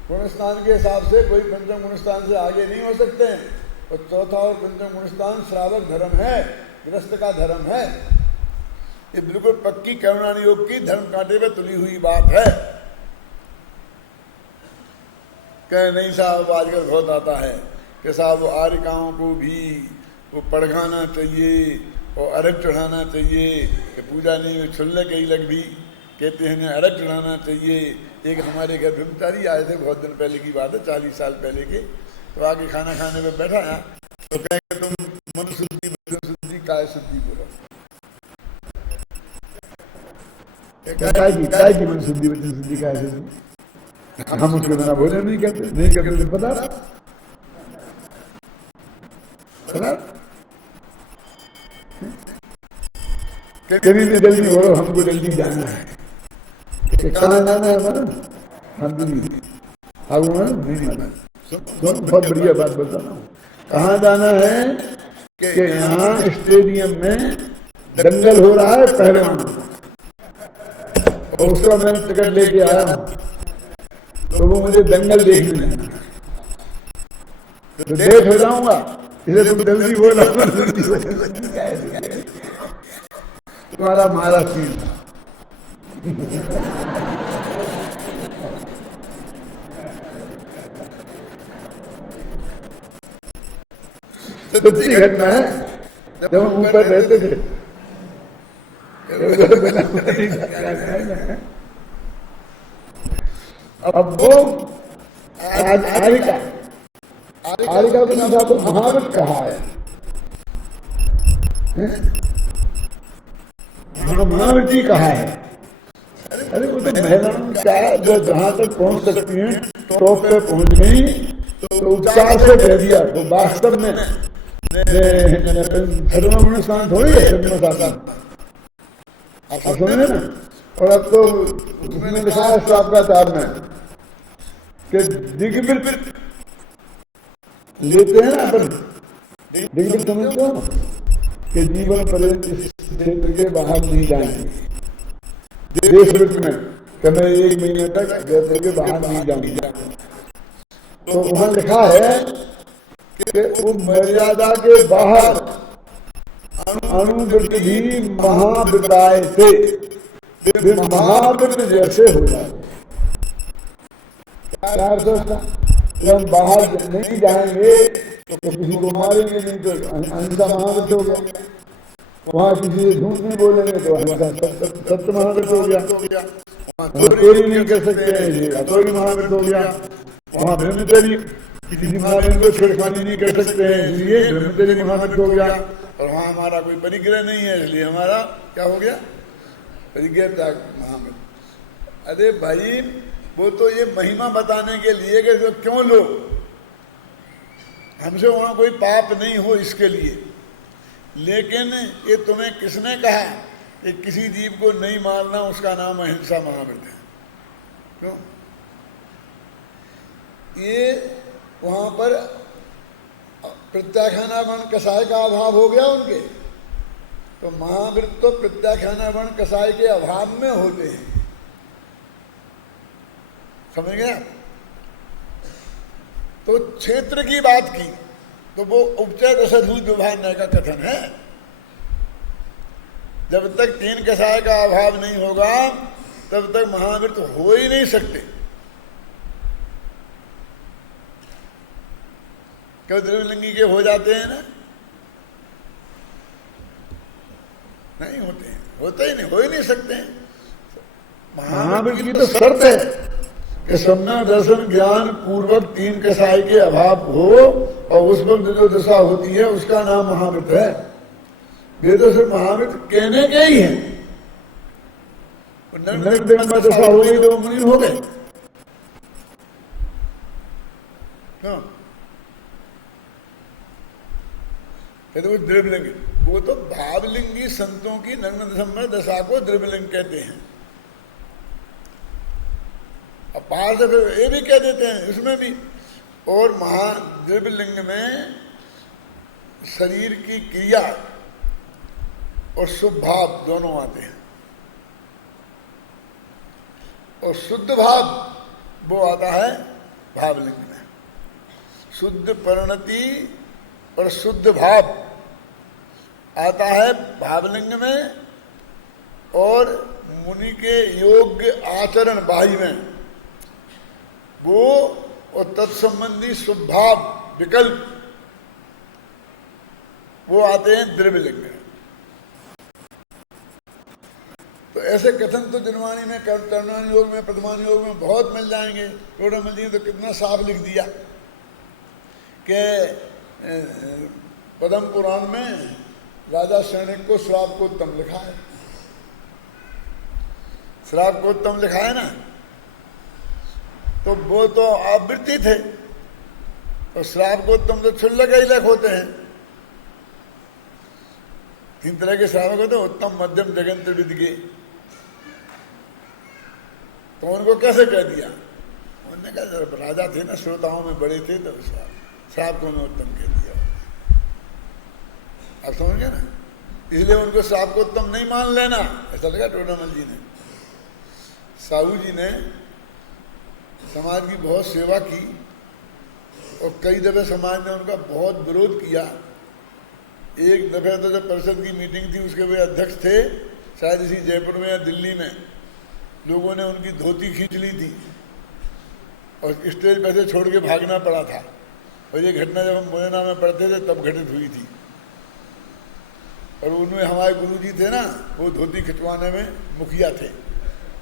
गुणस्थान के हिसाब से कोई पंचम गुणस्थान से आगे नहीं हो सकते हैं। और चौथा और पंचम गुणस्थान श्रावक धर्म है, गृहस्थ का धर्म है। ये बिल्कुल पक्की करुणान योग की धर्म कांटे पे तुली हुई बात है। कह नहीं साहब, आजकल बहुत आता है कि साहब वो आर्यकाओं को भी वो पढ़ाना चाहिए और अर्घ चढ़ाना चाहिए, कि पूजा नहीं में क्षुल्लक ऐलक भी कहते हैं अर्घ चढ़ाना चाहिए। एक हमारे घर ब्रह्मचारी आए थे, बहुत दिन पहले की बात है, 40 साल पहले के। तो आके खाना खाने में बैठा है, तो कहेंगे तुम मन शुद्धि, वचन शुद्धि, काय शुद्धि बोलो। काय की मन शुद्धि, वचन शुद्धि, काय शुद्धि? हम उसके बिना भोजन नहीं करते तो पता कभी भी जल्दी बोलो, हमको जल्दी जाना है। कहाँ जाना है हमारा? हम भी बहुत बढ़िया बात बोलता हूँ। कहाँ जाना है? कि यहाँ स्टेडियम में दंगल हो रहा है पहलवान, और उसका मैंने टिकट लेके आया हूँ, तो वो मुझे दंगल देखने जाना, तो देख हो जाऊंगा। इसे तुम जल्दी बोला, तुम्हारा मारा सीन। तो सच्ची घटना है, जब हम ऊपर रहते थे अब वो आरिका को नाम तो महावत कहा है, महावती कहा है। अरे वो तो महिलाओं का जो जहां तक पहुंच सकती हैं टॉप पे पहुंच गई, तो उपचार से कह दिया। तो वास्तव में धर्म स्थान थोड़ी है, जन्म शासन आप सुने ना। और अब तो उसने लिखा है स्वापकाचार में कि दिग्वृत्त लेते हैं ना अपन, दिग्वृत्त समझते हो कि जीवन पर्यंत इस क्षेत्र के बाहर नहीं जाएंगे। देश वृत्त में कि मैं 1 महीने तक जयपुर के बाहर नहीं जाऊंगा, तो वहां लिखा है कि उस मर्यादा के बाहर अनुवृत्त भी महावृताय से महावृत्त जैसे हो जाए। जब हम बाहर नहीं जाएंगे तो किसी को मारेंगे नहीं, तो अहिंसा महावृत हो गया। वहाँ किसी से झूठ नहीं बोलेंगे तो अहिंसा सत्य महावृत हो गया। वहाँ चोरी नहीं कर सकते हैं, ये अचोरी महावृत हो गया। वहाँ ब्रह्मचर्य, किसी महावृत को छेड़खानी नहीं कर सकते हैं, इसलिए ब्रह्मचर्य महावृत हो गया। और वहाँ हमारा कोई परिग्रह नहीं है, इसलिए हमारा क्या हो गया? परिग्रह त्याग महावृत। अरे भाई, वो तो ये महिमा बताने के लिए कि जो क्यों लो, हमसे वहाँ कोई पाप नहीं हो इसके लिए। लेकिन ये तुम्हें किसने कहा कि किसी जीव को नहीं मारना उसका नाम अहिंसा महावृत है? क्यों? ये वहाँ पर प्रत्याख्याना वर्ण कसाय का अभाव हो गया उनके, तो महावृत तो प्रत्याख्याना वर्ण कसाय के अभाव में होते हैं। समझ गया? तो क्षेत्र की बात की तो वो उपचय दशधूत विभाग न्याय का कथन है। जब तक 3 कसाय का अभाव नहीं होगा तब तक महावृत हो ही नहीं सकते। क्यों? द्रव्यलिंगी के हो जाते हैं ना? नहीं होते हैं, होते ही नहीं, हो ही नहीं सकते हैं। महावृत की तो शर्त है कि सम्यक दर्शन ज्ञान पूर्वक 3 कसाय के अभाव हो, और उस वक्त जो दशा होती है उसका नाम महावृत है। ये तो सिर्फ महावृत कहने के ही है। नरक दिगंबर दशा हो गई तो मुनि हो गए। क्यों? कहते वो द्रव्यलिंगी, वो तो भावलिंगी संतों की नग्न दिगंबर दशा को द्रव्यलिंग कहते हैं। अब बाहर से फिर ये भी कह देते हैं इसमें भी। और महाद्रव्य लिंग में शरीर की क्रिया और शुभ भाव दोनों आते हैं, और शुद्ध भाव वो आता है भावलिंग में। शुद्ध परिणति और शुद्ध भाव आता है भावलिंग में, और मुनि के योग्य आचरण बाह्य में वो और तत्संबंधी शुभ भाव विकल्प वो आते हैं द्रव्यलिंग में। तो ऐसे कथन तो जनवाणी में, कर्मवाणी योग में, प्रथमानी योग में बहुत मिल जाएंगे। टोडामल जी ने तो कितना साफ लिख दिया कि पद्म पुराण में राजा सैनिक को श्राप को उत्तम लिखा है। श्राप को उत्तम लिखा है ना, तो वो तो आवृत्ति थे, तो श्राप को उत्तम तो क्षुल्लक ही लेख होते हैं। 3 तरह के श्रावक होते, उत्तम, मध्यम, जगन, त्रिविध। तो उनको कैसे कह दिया? उन्होंने कहा राजा थे ना, श्रोताओं में बड़े थे, तो श्राप को उन्होंने उत्तम कह दिया। आप समझ गए ना, इसलिए उनको श्राप को उत्तम नहीं मान लेना, ऐसा लगा टोडामल जी ने। साहू जी ने समाज की बहुत सेवा की, और कई दफे समाज ने उनका बहुत विरोध किया। एक दफे तो जब परिषद की मीटिंग थी, उसके वे अध्यक्ष थे, शायद इसी जयपुर में या दिल्ली में, लोगों ने उनकी धोती खींच ली थी और स्टेज पर से छोड़ के भागना पड़ा था। और ये घटना जब हम मुरैना में पढ़ते थे तब घटित हुई थी। और उनमें हमारे गुरुजी थे ना, वो धोती खिंचवाने में मुखिया थे,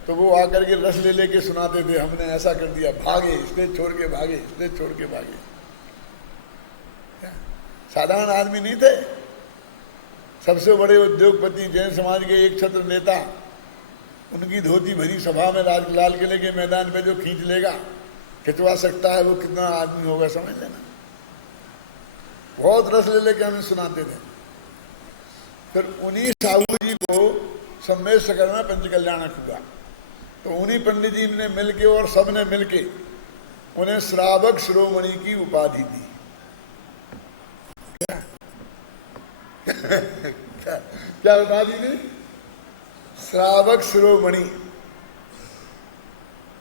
तो वो आकर के रस ले लेके सुनाते थे, हमने ऐसा कर दिया, भागे, स्टेज छोड़ के भागे, स्टेज छोड़ के भागे। साधारण आदमी नहीं थे, सबसे बड़े उद्योगपति, जैन समाज के एक छत्र नेता, उनकी धोती भरी सभा में लाल किले के मैदान पे जो खींच लेगा, खिंचवा सकता है, वो कितना आदमी होगा समझ लेना। बहुत रस ले लेके हमें सुनाते थे। फिर उन्हीं साहू जी को सम्मेद सकल में पंचकल्याणक हुआ, तो उन्हीं पंडित जी ने मिलके और सब ने मिलके उन्हें श्रावक शिरोमणि की उपाधि दी। क्या उपाधि दी? श्रावक शिरोमणि।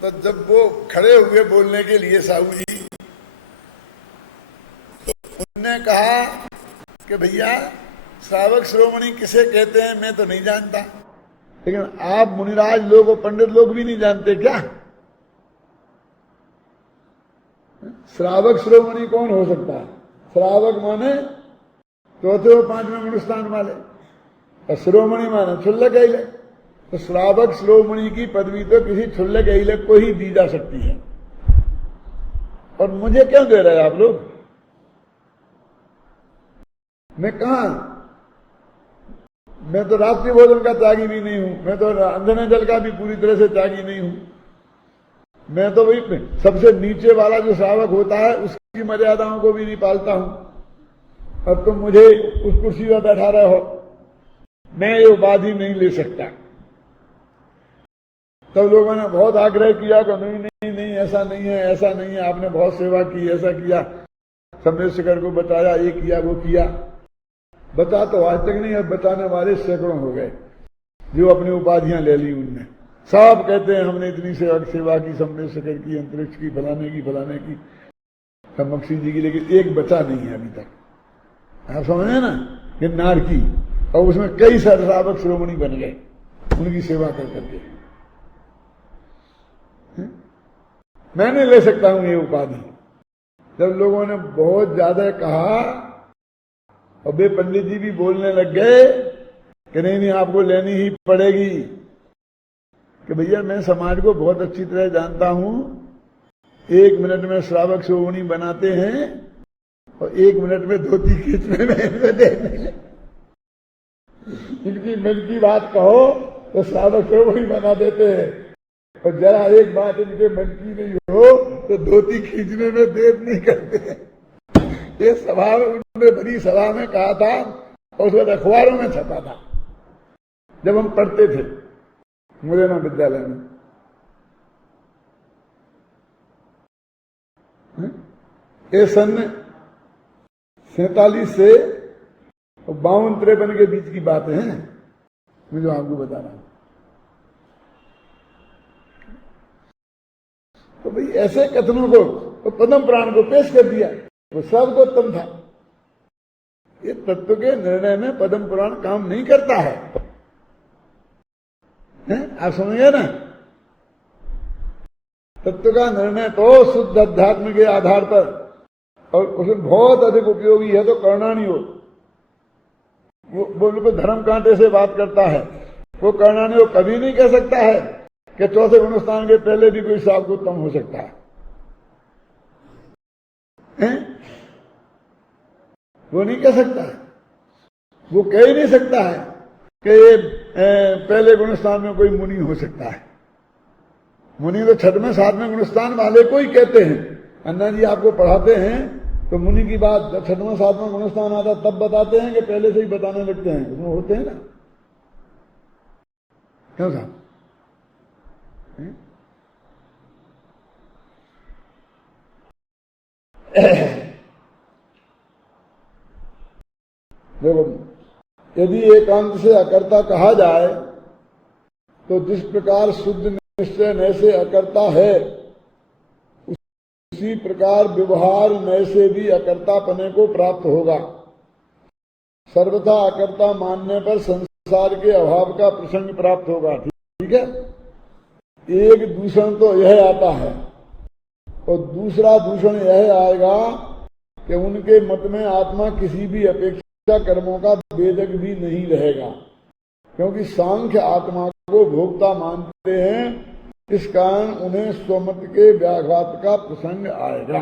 तो जब वो खड़े हुए बोलने के लिए साहू जी, तो उन्होंने कहा कि भैया श्रावक शिरोमणि किसे कहते हैं मैं तो नहीं जानता, लेकिन आप मुनिराज लोग और पंडित लोग भी नहीं जानते क्या? श्रावक शिरोमणि कौन हो सकता है? श्रावक माने चौथे और 5वें गुणस्थान वाले, और शिरोमणि माने क्षुल्लक ऐलक। तो श्रावक शिरोमणि की पदवी तो किसी क्षुल्लक ऐलक को ही दी जा सकती है, और मुझे क्यों दे रहे आप लोग? मैं कहा, मैं तो रात्रि भोजन का त्यागी भी नहीं हूं, मैं तो अंधने जल का भी पूरी तरह से त्यागी नहीं हूं। मैं तो भाई सबसे नीचे वाला जो श्रावक होता है उसकी मर्यादाओं को भी नहीं पालता हूं, और तुम मुझे उस कुर्सी पर बैठा रहे हो, मैं ये उपाधि नहीं ले सकता। तब लोगों ने बहुत आग्रह किया कि नहीं नहीं नहीं, ऐसा नहीं है, ऐसा नहीं है, आपने बहुत सेवा की, ऐसा किया, सम्मेद शिखर को बताया, ये किया, वो किया। बता तो आज तक नहीं, अब बताने वाले सैकड़ों हो गए जो अपनी उपाधियां ले ली उनने। सब कहते हैं हमने इतनी सेवा की, सम्मेद शिखर की, अंतरिक्ष की, फलाने की, मक्सी जी की, लेकिन एक बचा नहीं है अभी तक। आप समझे ना, गिरनार की, और उसमें कई सारे श्रावक शिरोमणि बन गए उनकी सेवा कर करके। मैं नहीं ले सकता हूं ये उपाधि। जब लोगों ने बहुत ज्यादा कहा और वे पंडित जी भी बोलने लग गए कि नहीं नहीं आपको लेनी ही पड़ेगी, कि भैया मैं समाज को बहुत अच्छी तरह जानता हूं, 1 मिनट में श्रावक शिरोमणि बनाते हैं और 1 मिनट में धोती खींचने में इनमें देने। इनकी मन की बात कहो तो श्रावक शिरोमणि बना देते हैं, और जरा एक बात इनके मन की नहीं हो तो धोती खींचने में देर नहीं करते। ये सभा में उन्होंने बड़ी सभा में कहा था, और उस वक्त अखबारों में छपा था जब हम पढ़ते थे मुरैना विद्यालय में। ये सन 47 से 52-53 के बीच की बात है, मैं जो आपको बता रहा हूं। तो भाई ऐसे कथनों को तो पद्म पुराण को पेश कर दिया, वो सर्वोत्तम था। ये तत्व के निर्णय में पद्म पुराण काम नहीं करता है, आप समझिए ना। तत्व का निर्णय तो शुद्ध अध्यात्म के आधार पर, और उसमें बहुत अधिक उपयोगी है तो कर्णानी हो, वो बिल्कुल धर्म कांटे से बात करता है। वो कर्णानी हो कभी नहीं कह सकता है कि चौथे गुणस्थान के पहले भी कोई शाब्दोत्तम हो सकता है, वो नहीं कह सकता है। वो कह ही नहीं सकता है कि ये पहले गुणस्थान में कोई मुनि हो सकता है। मुनि तो 6वें 7वें गुणस्थान वाले को ही कहते हैं। अन्ना जी आपको पढ़ाते हैं तो मुनि की बात जब 6वां 7वां गुणस्थान आता तब बताते हैं कि पहले से ही बताने लगते हैं, उसमें होते हैं ना, क्यों साहब? देखो, यदि एकांत से अकर्ता कहा जाए तो जिस प्रकार शुद्ध निश्चय नय से अकर्ता है, उसी प्रकार व्यवहार नय से भी अकर्तापने को प्राप्त होगा। सर्वथा अकर्ता मानने पर संसार के अभाव का प्रसंग प्राप्त होगा। ठीक है, एक दूषण तो यह आता है और दूसरा दूषण यह आएगा कि उनके मत में आत्मा किसी भी अपेक्षा कर्मों का वेदक भी नहीं रहेगा, क्योंकि सांख्य आत्मा को भोक्ता मानते हैं। इस कारण उन्हें स्वमत के व्याघात का प्रसंग आएगा।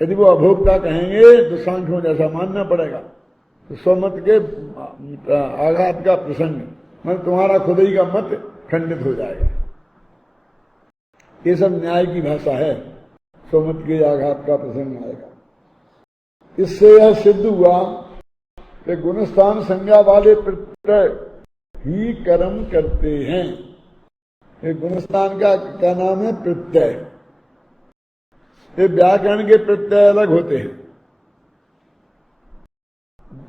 यदि वो अभोक्ता कहेंगे तो सांख्यों जैसा मानना पड़ेगा, तो स्वमत के आघात का प्रसंग, मतलब तुम्हारा खुद ही का मत खंडित हो जाएगा। ये सब न्याय की भाषा है, स्वमत के आघात का प्रसंग आएगा। इससे यह सिद्ध हुआ कि गुणस्थान संज्ञा वाले प्रत्यय ही कर्म करते हैं। ये गुणस्थान का क्या नाम है? प्रत्यय। ये व्याकरण के प्रत्यय अलग होते हैं,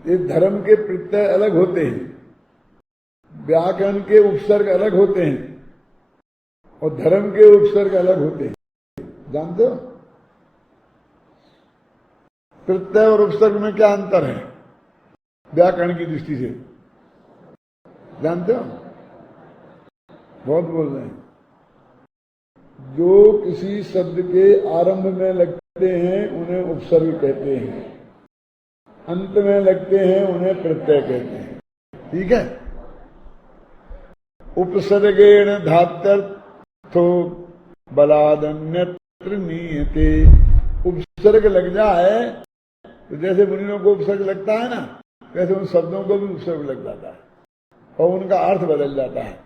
ये धर्म के प्रत्यय अलग होते हैं, व्याकरण के उपसर्ग अलग होते हैं और धर्म के उपसर्ग अलग होते हैं। जानते हो प्रत्यय और उपसर्ग में क्या अंतर है व्याकरण की दृष्टि से? जानते हो? बहुत बोल रहे हैं। जो किसी शब्द के आरंभ में लगते हैं उन्हें उपसर्ग कहते हैं, अंत में लगते हैं उन्हें प्रत्यय कहते हैं। ठीक है, उपसर्गेण धात्यर्थो बलादन्यत्र नीयते। उपसर्ग लग जाए तो जैसे मुनियों को उपसर्ग लगता है ना, वैसे उन शब्दों को भी उपसर्ग लग जाता है और उनका अर्थ बदल जाता है।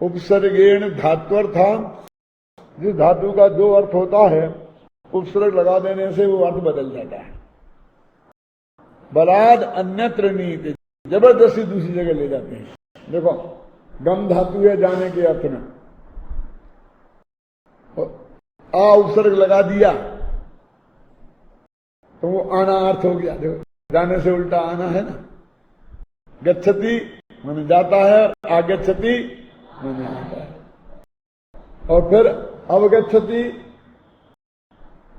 उपसर्गेण धात्वर्था, जिस धातु का जो अर्थ होता है उपसर्ग लगा देने से वो अर्थ बदल जाता है। बलाद अन्यत्र नीयते, जबरदस्ती दूसरी जगह ले जाते हैं। देखो, गम धातु है जाने के अर्थ में, आ उपसर्ग लगा दिया तो वो आना अर्थ हो गया। देखो, जाने से उल्टा आना है ना। गच्छति माने जाता है, आगच्छति माने आता है, और फिर अवगच्छति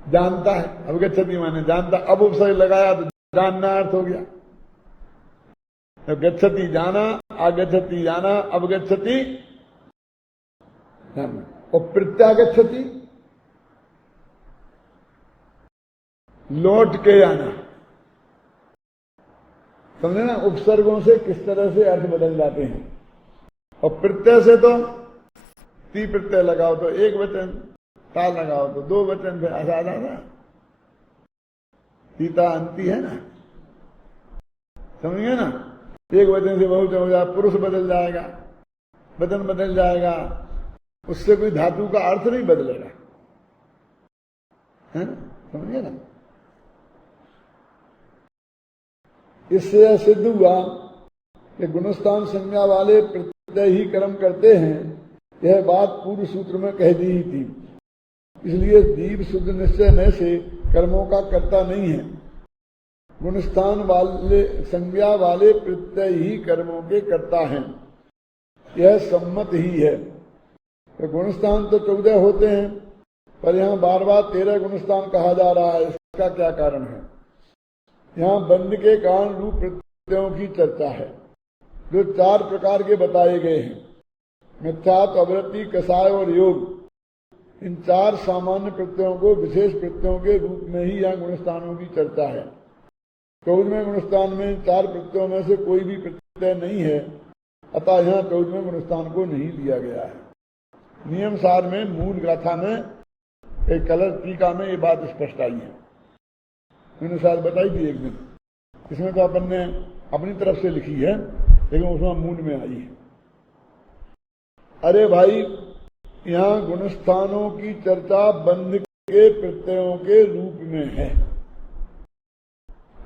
जानता है, अवगच्छति माने जानता। अब उपसर्ग लगाया तो जानना अर्थ हो गया। तो गच्छति जाना, आगच्छति जाना, अवगच्छति जानना, और प्रत्यागच्छति लौट के आना। समझे ना उपसर्गों से किस तरह से अर्थ बदल जाते हैं। और प्रत्यय से तो ती प्रत्यय लगाओ तो एक वचन, ता लगाओ तो दो वचन, फिर आजाद आना सीता अंती है ना। समझिए ना, एक वचन से बहुवचन हो जाए, पुरुष बदल जाएगा, वचन बदल जाएगा, उससे कोई धातु का अर्थ नहीं बदलेगा, है ना। समझिए ना। इससे यह सिद्ध हुआ कि गुणस्थान संज्ञा वाले प्रत्यय ही कर्म करते हैं। यह बात पूर्व सूत्र में कह दी ही थी। इसलिए जीव शुद्ध निश्चय न से कर्मों का कर्ता नहीं है। गुणस्थान वाले संज्ञा वाले प्रत्यय ही कर्मों के कर्ता हैं, यह सम्मत ही है। तो गुणस्थान तो 14 होते हैं, पर यहाँ बार बार 13 गुणस्थान कहा जा रहा है। इसका क्या कारण है? यहाँ बंध के कारण रूप प्रत्ययों की चर्चा है, जो 4 प्रकार के बताए गए हैं। मिथ्यात्व, अवृत्ति, कसाय और योग। इन 4 सामान्य प्रत्ययों को विशेष प्रत्ययों के रूप में ही यहाँ गुणस्थानों की चर्चा है। 14वें गुणस्थान में 4 प्रत्ययों में से कोई भी प्रत्यय नहीं है, अतः यहाँ 14वें गुणस्थान को नहीं दिया गया है। नियम सार में मूल गाथा में एक कलर टीका में ये बात स्पष्ट आई है। मैंने शायद बताई थी एक दिन। इसमें तो अपन ने अपनी तरफ से लिखी है, लेकिन उसमें मूल में आई है। अरे भाई, यहाँ गुणस्थानों की चर्चा बंध के प्रत्ययों के रूप में है।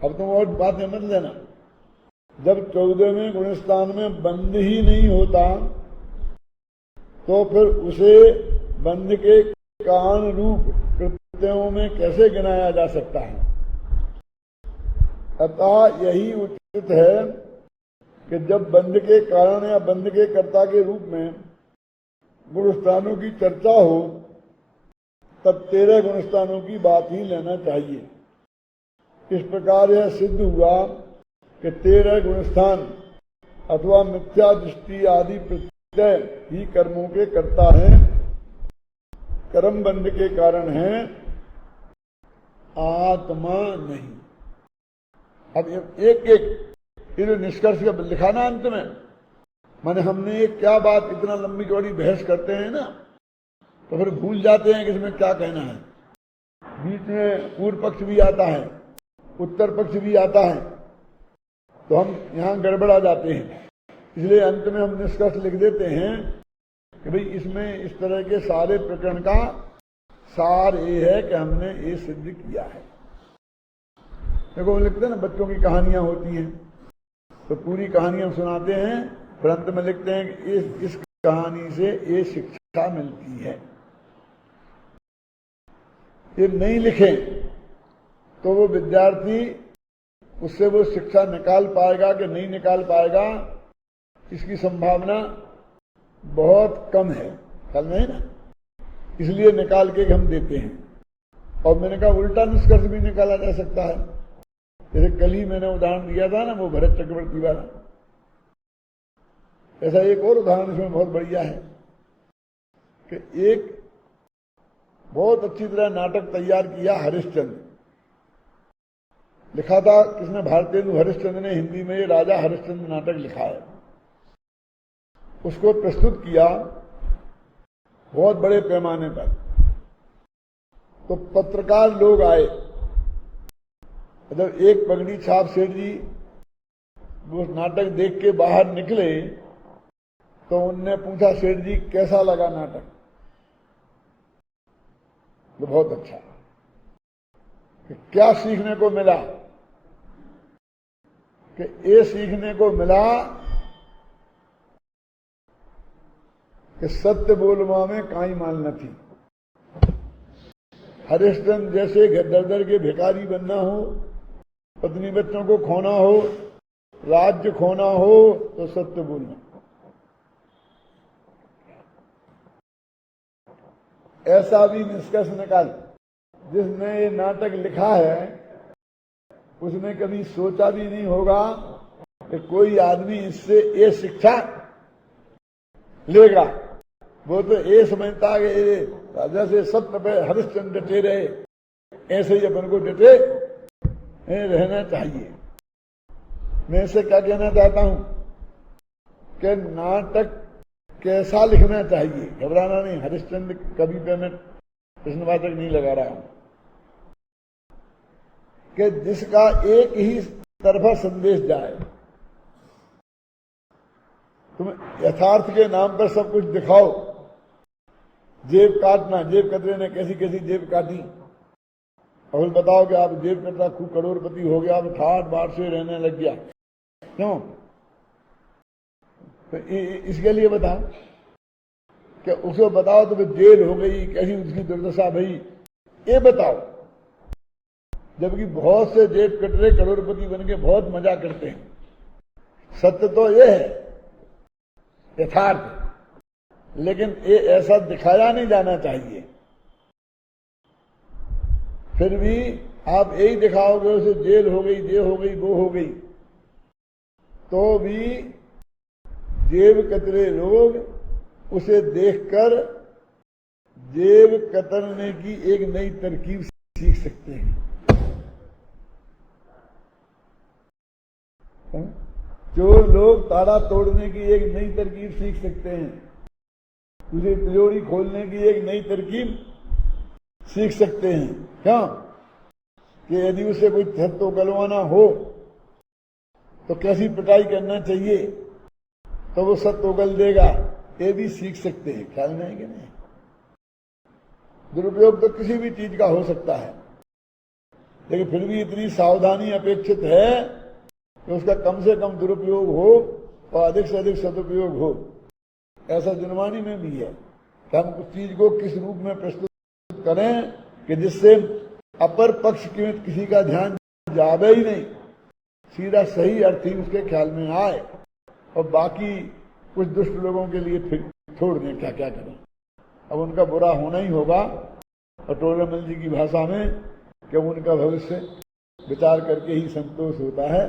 अब तुम और बातें मत लेना। जब 14वें गुणस्थान में बंध ही नहीं होता, तो फिर उसे बंध के कारण रूप प्रत्ययों में कैसे गिनाया जा सकता है? अतः यही उचित है कि जब बंध के कारण या बंध के कर्ता के रूप में गुणस्थानों की चर्चा हो, तब 13 गुणस्थानों की बात ही लेना चाहिए। इस प्रकार यह सिद्ध हुआ कि 13 गुणस्थान अथवा मिथ्या दृष्टि आदि प्रत्यय ही कर्मों के कर्ता हैं, कर्म बंध के कारण हैं, आत्मा नहीं। अब एक एक ये जो निष्कर्ष लिखा ना अंत में, माने हमने ये क्या बात इतना लंबी चौड़ी बहस करते हैं ना, तो फिर भूल जाते हैं कि इसमें क्या कहना है। बीच में पूर्व पक्ष भी आता है, उत्तर पक्ष भी आता है, तो हम यहाँ गड़बड़ा जाते हैं। इसलिए अंत में हम निष्कर्ष लिख देते हैं कि भाई इसमें इस तरह के सारे प्रकरण का सार ये है कि हमने ये सिद्ध किया है। देखो लिखते हैं ना, बच्चों की कहानियां होती हैं, तो पूरी कहानी हम सुनाते हैं, फिर अंत में लिखते हैं कि इस कहानी से ये शिक्षा मिलती है। ये नहीं लिखे तो वो विद्यार्थी उससे वो शिक्षा निकाल पाएगा कि नहीं निकाल पाएगा, इसकी संभावना बहुत कम है। कल नहीं ना, इसलिए निकाल के हम देते हैं। और मैंने कहा उल्टा निष्कर्ष भी निकाला जा सकता है। जैसे कल ही मैंने उदाहरण दिया था ना, वो भरत चक्रवर्ती वाला, ऐसा एक और उदाहरण इसमें बहुत बढ़िया है कि एक बहुत अच्छी तरह नाटक तैयार किया हरिश्चंद्र। लिखा था किसने? भारतेंदु हरिश्चंद्र ने हिंदी में ये राजा हरिश्चंद्र नाटक लिखा है। उसको प्रस्तुत किया बहुत बड़े पैमाने पर। तो पत्रकार लोग आए। जब एक पगड़ी छाप सेठ जी वो नाटक देख के बाहर निकले, तो उनने पूछा, सेठ जी कैसा लगा नाटक? तो बहुत अच्छा। कि क्या सीखने को मिला? कि ये सीखने को मिला कि सत्य बोलवा में काई माल न थी। हरिश्चंद्र जैसे दर दर के भिखारी बनना हो, पत्नी बच्चों को खोना हो, राज्य खोना हो, तो सत्य बोलना। ऐसा भी निष्कर्ष निकाल। जिसने ये नाटक लिखा है उसने कभी सोचा भी नहीं होगा कि कोई आदमी इससे ये शिक्षा लेगा। वो तो ये समझता है कि जैसे सत्य पे हरिश्चंद्र डटे रहे, ऐसे ही अपन को डटे रहना चाहिए। मैं इससे क्या कहना चाहता हूं कि नाटक कैसा लिखना चाहिए, घबराना नहीं। हरिश्चंद्र कवि पे मैं प्रश्नवाचक नहीं लगा रहा हूं कि जिसका एक ही तरफा संदेश जाए। तुम यथार्थ के नाम पर सब कुछ दिखाओ, जेब काटना, जेब कतरे ने कैसी कैसी जेब काटी, और बताओ कि आप जेब कतरा खूब करोड़पति हो गया, आप ठाट बाट से रहने लग गया। क्यों? तो इसके लिए बताओ। कि उसे बताओ तो जेल हो गई, कैसी उसकी दुर्दशा भई, ये बताओ। जबकि बहुत से जेब कटरे करोड़पति बन के बहुत मजा करते हैं। सत्य तो ये है, यथार्थ, लेकिन ये ऐसा दिखाया नहीं जाना चाहिए। फिर भी आप यही दिखाओगे उसे जेल हो गई, ये हो गई, वो हो गई, तो भी जेब कतरे लोग उसे देखकर जेब कतरने की एक नई तरकीब सीख सकते हैं। चोर लोग ताला तोड़ने की एक नई तरकीब सीख सकते हैं, उसे तिजोरी खोलने की एक नई तरकीब सीख सकते हैं। क्या कि यदि उसे कोई छत तो गलवाना हो तो कैसी पिटाई करना चाहिए तो वो सब तो गल देगा, ये भी सीख सकते हैं। ख्याल नहीं कि नहीं? दुरुपयोग तो किसी भी चीज का हो सकता है, लेकिन फिर भी इतनी सावधानी अपेक्षित है कि उसका कम से कम दुरुपयोग हो और अधिक से अधिक सदुपयोग हो। ऐसा जुर्मानी में भी है कि हम उस चीज को किस रूप में प्रस्तुत करें कि जिससे अपर पक्ष की किसी का ध्यान जावे ही नहीं, सीधा सही अर्थ ही उसके ख्याल में आए, और बाकी कुछ दुष्ट लोगों के लिए फिर छोड़ दें, क्या क्या करें। अब उनका बुरा होना ही होगा, और टोलरमल जी की भाषा में कि उनका भविष्य विचार करके ही संतोष होता है।